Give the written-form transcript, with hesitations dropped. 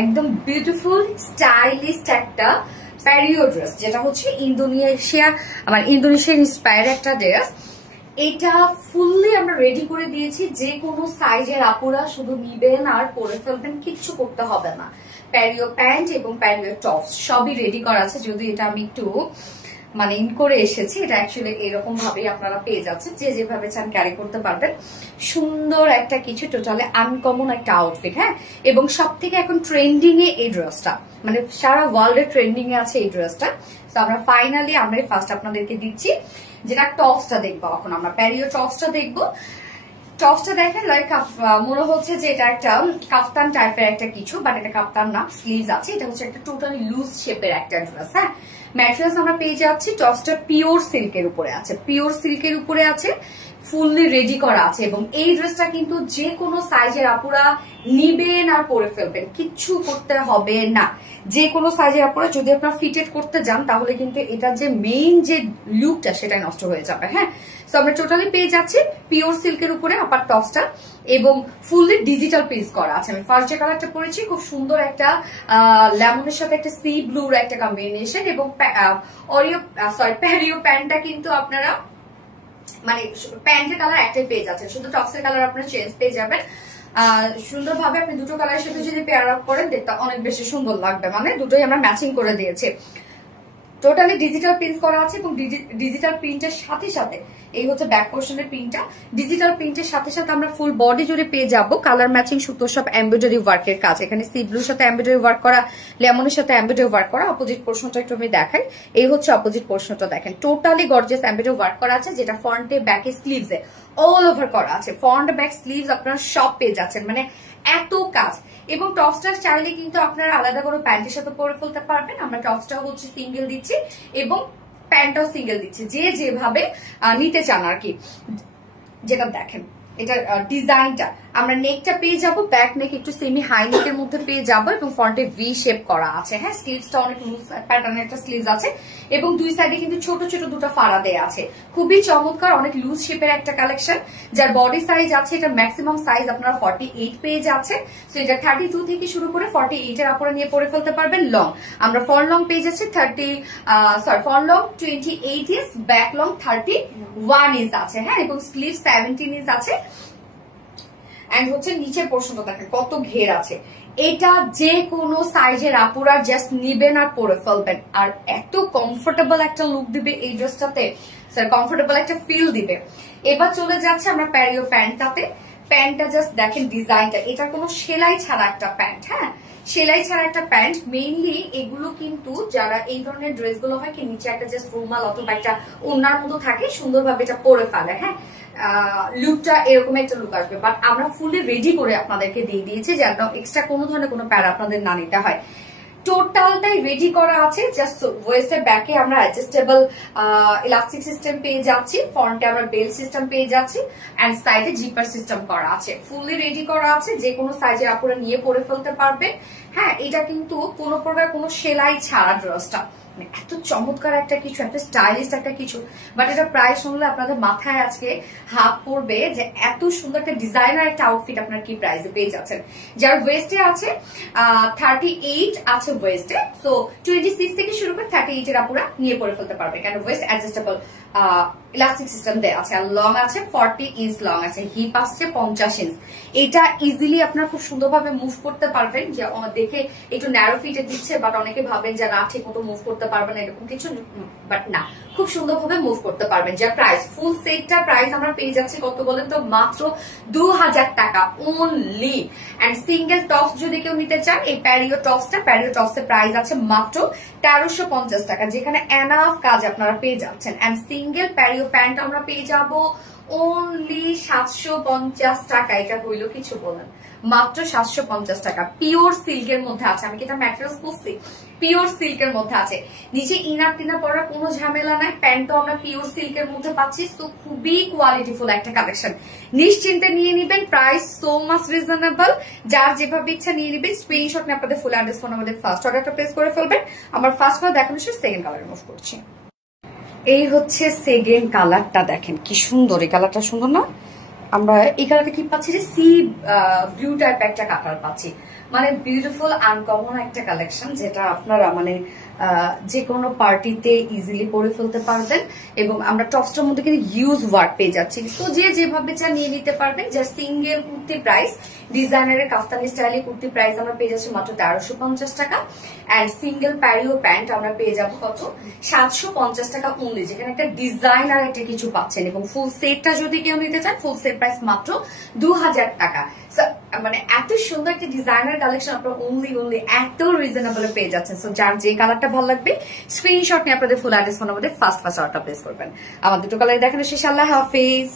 একদম beautiful stylist একটা প্যারিও dress, যেটা হচ্ছে ইন্দোনেশিয়ান ইন্সপায়ার একটা ড্রেস। এটা ফুললি আমরা রেডি করে দিয়েছি, যে কোনো সাইজের আপুরা শুধু নিবেন আর পরে ফেলবেন, কিচ্ছু করতে হবে না। প্যারিও প্যান্ট এবং প্যারিও টপস সবই রেডি করা আছে। যদি এটা আমি একটু ইন করে এসেছি, এটা অ্যাকচুয়ালি এরকম ভাবেই আপনারা পেয়ে যাচ্ছেন, যে যেভাবে চান ক্যারি করতে পারবেন। সুন্দর একটা কিছু টোটালি আনকমন একটা আউটফিট। হ্যাঁ, এবং সব থেকে এখন ট্রেন্ডিং এ এই ড্রেসটা, সারা ওয়ার্ল্ডে ট্রেন্ডিং এ আছে এই ড্রেসটা। তো আমরা ফাইনালি ফার্স্ট আপনাদেরকে দিচ্ছি যেটা টপসটা দেখবো। এখন আমরা প্যারিও টপসটা দেখবো। টপসটা দেখেন লাইক মনে হচ্ছে যে এটা একটা কাফতান টাইপের একটা কিছু, বাট এটা কাফতান না, স্লিভস আছে। এটা হচ্ছে একটা টোটালি লুজ শেপের একটা ড্রেস। হ্যাঁ, ম্যাটেরিয়ালস আমরা পেয়ে যাচ্ছি। টপসটা পিওর সিল্কের উপরে আছে, পিওর সিল্কের উপরে আছে, ফুললি রেডি করা আছে। এবং এই ড্রেসটা কিন্তু যে কোনো সাইজের আপুরা নিবেন আর পরে ফেলবেন, কিচ্ছু করতে হবে না। যে কোনো সাইজের আপুরা যদি আপনারা ফিটেড করতে যান, তাহলে কিন্তু এটা যে মেইন যে লুকটা সেটাই নষ্ট হয়ে যাবে। হ্যাঁ, তো আমরা টোটালি পেয়ে যাচ্ছি পিওর সিল্কের উপরে আপার টপসটা, এবং ফুললি ডিজিটাল প্রিন্ট করা আছে। আমি ফার্স্ট যে কালারটা পরেছি, খুব সুন্দর একটা লেমনের সাথে একটা সি ব্লুর একটা কম্বিনেশন। এবং প্যারিও প্যান্টটা কিন্তু আপনারা প্যান্টের কালার একটাই পেয়ে যাচ্ছেন, শুধু টপসের কালার আপনারা চেঞ্জ পেয়ে যাবেন। সুন্দরভাবে আপনি দুটো কালারের সাথে যদি পেয়ার আপ করেন, দেখতে অনেক বেশি সুন্দর লাগবে। দুটোই আমরা ম্যাচিং করে দিয়েছি। টোটালি ডিজিটাল প্রিন্ট করা আছে, এবং ডিজিটাল প্রিন্টের সাথে সাথে এই হচ্ছে ব্যাক পোর্শনের প্রিন্টটা। ডিজিটাল প্রিন্টের সাথে সাথে আমরা ফুল বডি জুড়ে পেয়ে যাবো কালার ম্যাচিং সুতো সব এমব্রয়ডারি ওয়ার্কের কাজ। এখানে সি ব্লুর সাথে এমব্রয়ডারি ওয়ার্ক করা, লেমনের সাথে এমব্রয়ডারি ওয়ার্ক করা। অপোজিট পোর্শনটা একটু আমি দেখাই। এই হচ্ছে অপোজিট পোর্শনটা, দেখেন টোটালি গর্জিয়াস এমব্রয়ডারি ওয়ার্ক করা আছে, যেটা ফ্রন্টে ব্যাকে স্লিভসে অল ওভার করা আছে। ফ্রন্ট ব্যাক স্লিভস আপনারা সব পেয়ে যাচ্ছেন, এত কাজ। এবং টপসটা চাইলে কিন্তু আপনারা আলাদা করে প্যান্টের সাথে পরে ফেলতে পারবেন। আমরা টপসটাও হচ্ছে সিঙ্গেল দিচ্ছি এবং প্যান্টটাও সিঙ্গেল দিচ্ছি, যে যেভাবে নিতে চান আর কি। যেটা দেখেন এটা ডিজাইনটা, আমরা নেকটা পেয়ে যাবো, ব্যাক নেক একটু সেমি হাই নেকের মধ্যে পেয়ে যাবো, এবং ফ্রন্টে ভি শেপ করা আছে। হ্যাঁ, স্লিভসটা অনেক লুজ প্যাটার্নের একটা স্লিভস আছে, এবং দুই সাইডে কিন্তু ছোট ছোট দুটো ফাড়া দেয়া আছে। খুবই চমৎকার, অনেক লুজ শেপের একটা কালেকশন। যার বডি সাইজ আছে, এটা ম্যাক্সিমাম সাইজ আপনারা 48 পেয়ে যাচ্ছে। তো এটা 32 থেকে শুরু করে 48 এর আপুরা নিয়ে পরে ফেলতে পারবেন। লং আমরা ফ্রন্ট লং পেয়ে যাচ্ছি front long 28 inch, back long 31 inch আছে। হ্যাঁ, এবং স্লিভ 17 ইঞ্চ আছে। এন্ড হচ্ছে নিচের পোর্শনটা দেখেন কত ঘের আছে। এটা যে কোনো সাইজের আপুরা জাস্ট নিবেন আর পরে ফেলবেন, আর এত কমফোর্টেবল একটা লুক দিবে এই ড্রেসটাতে, কমফোর্টেবল একটা ফিল দিবে। এবার চলে যাচ্ছে আমরা প্যারিও প্যান্টটাতে। প্যান্টটা জাস্ট দেখেন ডিজাইনটা, এটা কোনো সেলাই ছাড়া একটা প্যান্ট। হ্যাঁ, সেলাই ছাড়া একটা প্যান্ট। মেইনলি এগুলো কিন্তু যারা এই ধরনের ড্রেস গুলো হয় কি, নিচে একটা জাস্ট রুমাল অথবা একটা ওড়নার মতো থাকে, সুন্দরভাবে এটা পরে ফেলে। হ্যাঁ, লুকটা এরকম একটা লুক আসবে, বাট আমরা ফুলি রেডি করে আপনাদেরকে দিয়ে দিয়েছি, যেন এক্সট্রা কোনো ধরনের কোনো প্যারা আপনাদের না নিতে হয়। টোটালটাই রেডি করা আছে। জাস্ট ওয়েস্টের ব্যাকে আমরা অ্যাডজাস্টেবল ইলাস্টিক সিস্টেম পেয়ে যাচ্ছি, ফ্রন্টে আমরা বেল্ট সিস্টেম পেয়ে যাচ্ছি, এন্ড সাইডে জিপার সিস্টেম করা আছে। ফুললি রেডি করা আছে, যে কোনো সাইজের আপুরা নিয়ে পরে ফেলতে পারবে। হ্যাঁ, এটা কিন্তু কোনো প্রকার কোনো সেলাই ছাড়া ড্রেসটা, এত চমৎকার একটা কিছু, এত স্টাইলিস্ট একটা কিছু। বাট এটা প্রায় শুনলে আপনাদের মাথায় আজকে হাত পড়বে যে এত সুন্দর একটা ডিজাইনার একটা আউটফিট আপনার কি প্রাইসে পেয়ে যাচ্ছেন। যার ওয়েস্টে আছে 38 আছে ওয়েস্টে, সো 26 থেকে শুরু করে 38 এর আপুরা নিয়ে পরে ফেলতে পারবে, কারণ ওয়েস্ট অ্যাডজাস্টেবল ইলাস্টিক সিস্টেম দেওয়া আছে। আর লং আছে 40 ইঞ্চ লং আছে, হিপ আসছে 50 ইঞ্চ। এটা ইজিলি আপনারা খুব সুন্দরভাবে মুভ করতে পারবেন। যে দেখে একটু ন্যারো ফিটে দিচ্ছে, বাট অনেকে ভাবেন যে না ঠিক মতো মুভ করতে পারবেন, এরকম কিছু, বাট না, খুব সুন্দরভাবে মুভ করতে পারবেন। যার প্রাইস, ফুল সেটটা প্রাইস আমরা পেয়ে যাচ্ছি কত বলেন তো, মাত্র 2000 টাকা অনলি। এন্ড সিঙ্গেল টপস যদি কেউ নিতে চান, এই প্যারিও টপসের প্রাইস আছে মাত্র 1350 টাকা, যেখানে এনাফ কাজ আপনারা পেয়ে যাচ্ছেন। এন্ড সিঙ্গেল প্যারিও প্যান্ট আমরা পেয়ে যাবো অনলি 750 টাকা। এটা হইলো কিছু বলেন, মাত্র 750 টাকা। পিওর সিল্কের মধ্যে আছে, আমি কি এটা ম্যাটেরিয়ালস বলছি, পিওর সিল্কের মধ্যে আছে। নিচে ইনার টিনার পরার কোনো ঝামেলা নাই, প্যান্টও আমরা পিওর সিল্কের মধ্যে পাচ্ছি। তো খুবই কোয়ালিটিফুল একটা কালেকশন, নিশ্চিন্তে নিয়ে নিবেন। প্রাইস সো মাচ রিজনেবল, যার যেভাবে ইচ্ছা নিয়ে নিবেন। স্ক্রিনশট নিয়ে আপনাদের ফুল অ্যাড্রেস ফোন আমাদের ফার্স্ট অর্ডারটা প্লেস করে ফেলবেন। আমার ফার্স্ট কালার দেখানো শেষ, সেকেন্ড কালার মুভ করছি। এই হচ্ছে সেকেন্ড কালারটা, দেখেন কি সুন্দর, এই কালারটা সুন্দর না? আমরা এই কালারটা কি পাচ্ছি, যে সি ব্লু টাইপ একটা কালার পাচ্ছি, মানে বিউটিফুল আনকমন একটা কালেকশন, যেটা আপনারা মানে যে কোনো পার্টিতে ইজিলি পরে ফেলতে পারবেন। এবং আমরা টপসটার মধ্যে কিন্তু ইউজ ওয়ার্ক পেয়ে যাচ্ছি, তো যে যেভাবে চা নিয়ে নিতে পারবেন। যার সিঙ্গেল কুর্তি প্রাইস, ডিজাইনারের কাফতানি স্টাইলে কুর্তি প্রাইস আমরা পেয়ে যাচ্ছি মাত্র 1350 টাকা। অ্যান্ড সিঙ্গেল প্যারিও প্যান্ট আমরা পেয়ে যাবো কত, 750 টাকা অনলি, যেখানে একটা ডিজাইনার একটা কিছু পাচ্ছেন। এবং ফুল সেটটা যদি কেউ নিতে চান, ফুল সেট প্রাইস মাত্র 2000 টাকা। মানে এত সুন্দর একটা ডিজাইনার কালেকশন আপনারা অনলি এত রিজনেবল পেয়ে যাচ্ছেন। সো যার যে কালারটা ভালো লাগবে স্ক্রিনশট নিয়ে আপনাদের ফুল অ্যাড্রেস ফোন আমাদের ফার্স্ট অর্ডারটা প্লেস করবেন। আমার দুটো কালার দেখানো শেষ। আল্লাহ হাফেজ।